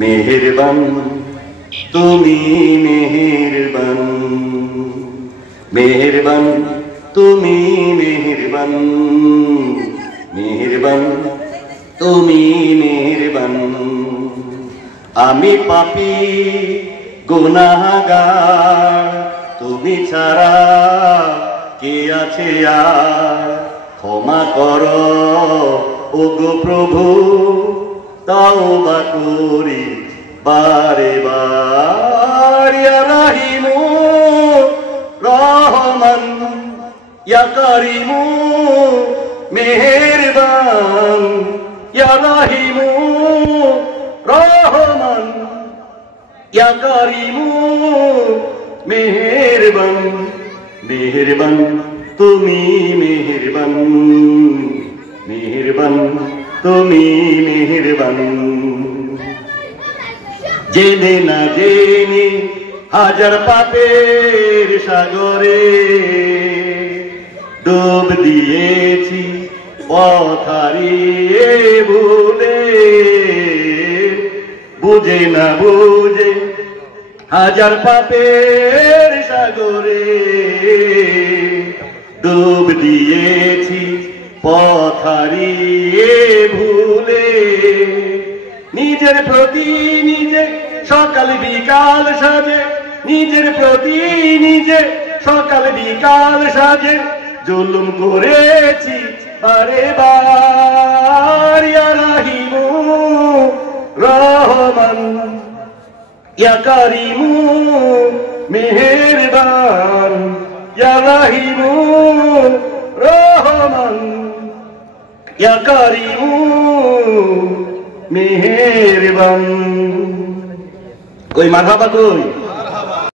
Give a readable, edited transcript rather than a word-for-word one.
মেহেরবান তুমি মেহেরবান, মেহেরবান তুমি মেহেরবান, মেহেরবান তুমি মেহেরবান। আমি পাপী গুনাহগার, তুমি ছাড়া কে আছে আর? ক্ষমা করো ওগো প্রভু, তাওবা করি বারে বার। ইয়া রাহিমু রহমান, ইয়া কারিমু মেহেরবান, ইয়া রাহিমু রহমান, ইয়া কারিমু মেহেরবান। মেহেরবান তুমি মেহেরবান, মেহেরবান তুমি মেহেরবান। জেনে না জেনে হাজার পাপের সাগরে ডুব দিয়েছি পথ হারিয়ে ভুলে। বুঝে না বুঝে হাজার পাপের সাগরে ডুব দিয়েছি পথ হারিয়ে ভুলে। নিজের প্রতি নিজে সকাল বিকাল সাজে, নিজের প্রতি নিজে সকাল বিকাল সাজে জুলুম করেছি বারে বার। ইয়া রাহিমু রহমান, ইয়া কারিমু মেহেরবান, ইয়া রাহিমু রহমান, ইয়া কারিমু মেহেরবান। কই মারহাবা কই?